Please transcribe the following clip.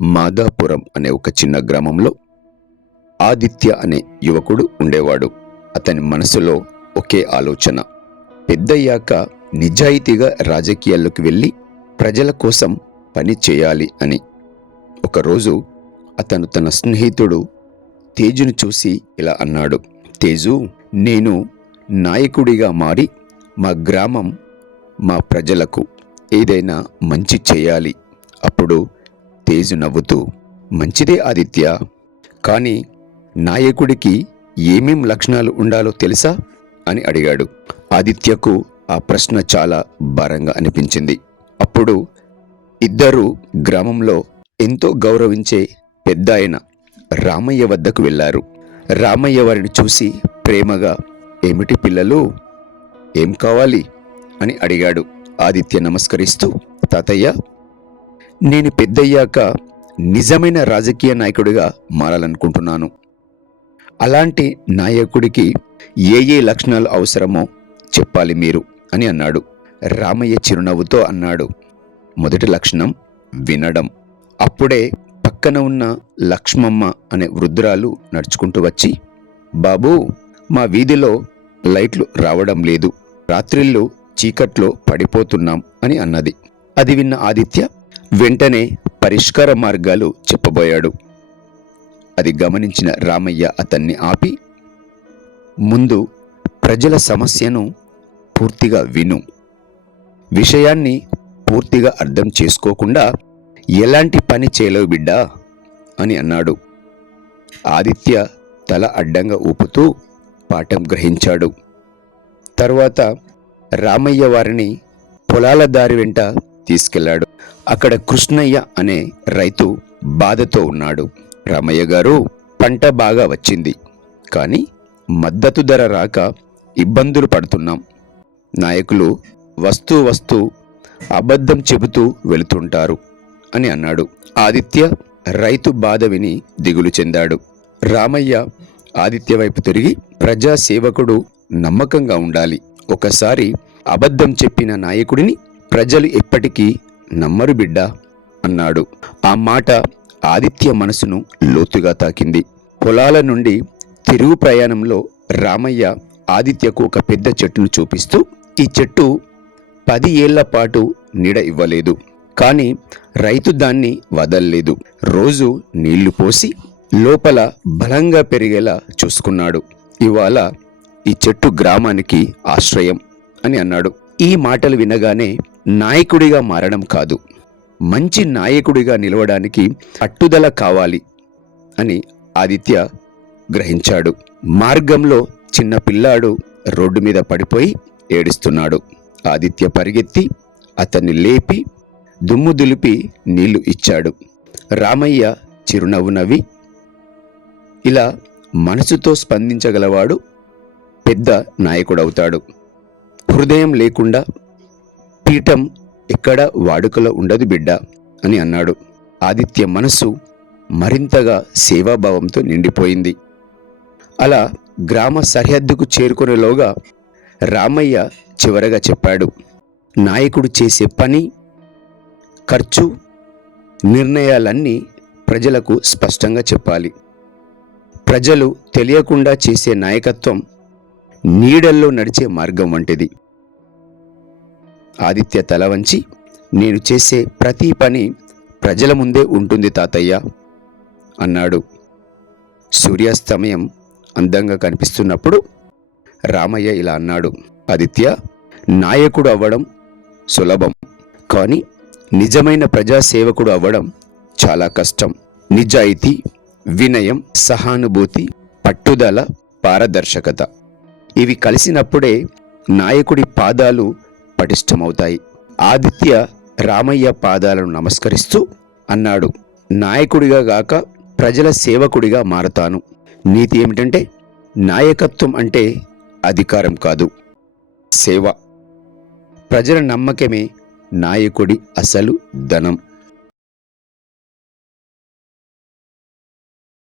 మాదాపురం అనే ఒక చిన్న గ్రామంలో ఆదిత్య అనే యువకుడు ఉండేవాడు. అతని మనసులో ఒకే ఆలోచన, పెద్దయ్యాక నిజాయితీగా రాజకీయాల్లోకి వెళ్ళి ప్రజల కోసం పని చేయాలి అని. ఒకరోజు అతను తన స్నేహితుడు తేజును చూసి ఇలా అన్నాడు, తేజు, నేను నాయకుడిగా మారి మా గ్రామం, మా ప్రజలకు ఏదైనా మంచి చేయాలి. అప్పుడు తేజు నవ్వుతూ, మంచిదే ఆదిత్య, కానీ నాయకుడికి ఏమేం లక్షణాలు ఉండాలో తెలుసా అని అడిగాడు. ఆదిత్యకు ఆ ప్రశ్న చాలా భారంగా అనిపించింది. అప్పుడు ఇద్దరూ గ్రామంలో ఎంతో గౌరవించే పెద్దాయన రామయ్య వద్దకు వెళ్ళారు. రామయ్య వారిని చూసి ప్రేమగా, ఏమిటి పిల్లలు, ఏం కావాలి అని అడిగాడు. ఆదిత్య నమస్కరిస్తూ, తాతయ్య, నేను పెద్దయ్యాక నిజమైన రాజకీయ నాయకుడిగా మారాలనుకుంటున్నాను. అలాంటి నాయకుడికి ఏ లక్షణాలు అవసరమో చెప్పాలి మీరు అని అన్నాడు. రామయ్య చిరునవ్వుతో అన్నాడు, మొదటి లక్షణం వినడం. అప్పుడే పక్కన ఉన్న లక్ష్మమ్మ అనే వృద్ధురాలు నడుచుకుంటూ వచ్చి, బాబూ, మా వీధిలో లైట్లు రావడం లేదు, రాత్రిళ్ళు చీకట్లో పడిపోతున్నాం అని అన్నది. అది విన్న ఆదిత్య వెంటనే పరిష్కార మార్గాలు చెప్పబోయాడు. అది గమనించిన రామయ్య అతన్ని ఆపి, ముందు ప్రజల సమస్యను పూర్తిగా విను, విషయాన్ని పూర్తిగా అర్థం చేసుకోకుండా ఎలాంటి పని చేయలేవు బిడ్డా అని అన్నాడు. ఆదిత్య తల అడ్డంగా ఊపుతూ పాఠం గ్రహించాడు. తరువాత రామయ్య వారిని పొలాల దారి వెంట తీసుకెళ్లాడు. అక్కడ కృష్ణయ్య అనే రైతు బాధతో ఉన్నాడు. రామయ్య గారు, పంట బాగా వచ్చింది, కానీ మద్దతు ధర రాక ఇబ్బందులు పడుతున్నాం. నాయకులు వస్తూ అబద్ధం చెబుతూ వెళుతుంటారు అని అన్నాడు. ఆదిత్య రైతు బాధ విని దిగులు చెందాడు. రామయ్య ఆదిత్య వైపు తిరిగి, ప్రజాసేవకుడు నమ్మకంగా ఉండాలి. ఒకసారి అబద్ధం చెప్పిన నాయకుడిని ప్రజలు ఎప్పటికీ నమ్మరు బిడ్డా అన్నాడు. ఆ మాట ఆదిత్య మనసును లోతుగా తాకింది. పొలాల నుండి తిరుగు ప్రయాణంలో రామయ్య ఆదిత్యకు ఒక పెద్ద చెట్టును చూపిస్తూ, ఈ చెట్టు 10 ఏళ్ల పాటు నీడ ఇవ్వలేదు, కానీ రైతు దాన్ని వదల్లేదు. రోజు నీళ్లు పోసి లోపల బలంగా పెరిగేలా చూసుకున్నాడు. ఇవాళ ఈ చెట్టు గ్రామానికి ఆశ్రయం అని అన్నాడు. ఈ మాటలు వినగానే నాయకుడిగా మారడం కాదు, మంచి నాయకుడిగా నిలవడానికి పట్టుదల కావాలి అని ఆదిత్య గ్రహించాడు. మార్గంలో చిన్న పిల్లాడు రోడ్డు మీద పడిపోయి ఏడుస్తున్నాడు. ఆదిత్య పరిగెత్తి అతన్ని లేపి దుమ్ము దులిపి నీళ్లు ఇచ్చాడు. రామయ్య చిరునవ్వు నవ్వి, ఇలా మనసుతో స్పందించగలవాడు పెద్ద నాయకుడవుతాడు. హృదయం లేకుండా పీఠం ఎక్కడ వాడుకలో ఉండదు బిడ్డ అని అన్నాడు. ఆదిత్య మనసు మరింతగా సేవాభావంతో నిండిపోయింది. అలా గ్రామ సరిహద్దుకు చేరుకునేలోగా రామయ్య చివరగా చెప్పాడు, నాయకుడు చేసే పని, ఖర్చు, నిర్ణయాలన్నీ ప్రజలకు స్పష్టంగా చెప్పాలి. ప్రజలు తెలియకుండా చేసే నాయకత్వం నీడల్లో నడిచే మార్గం వంటిది. ఆదిత్య తల వంచి, నేను చేసే ప్రతి పని ప్రజల ముందే ఉంటుంది తాతయ్య అన్నాడు. సూర్యాస్తమయం అందంగా కనిపిస్తున్నప్పుడు రామయ్య ఇలా అన్నాడు, ఆదిత్య, నాయకుడు అవ్వడం సులభం, కానీ నిజమైన ప్రజాసేవకుడు అవ్వడం చాలా కష్టం. నిజాయితీ, వినయం, సహానుభూతి, పట్టుదల, పారదర్శకత ఇవి కలిసినప్పుడే నాయకుడి పాదాలు పటిష్టమవుతాయి. ఆదిత్య రామయ్య పాదాలను నమస్కరిస్తూ అన్నాడు, నాయకుడిగా గాక ప్రజల సేవకుడిగా మారతాను. నీతి ఏమిటంటే, నాయకత్వం అంటే అధికారం కాదు, సేవ. ప్రజల నమ్మకమే నాయకుడి అసలు ధనం.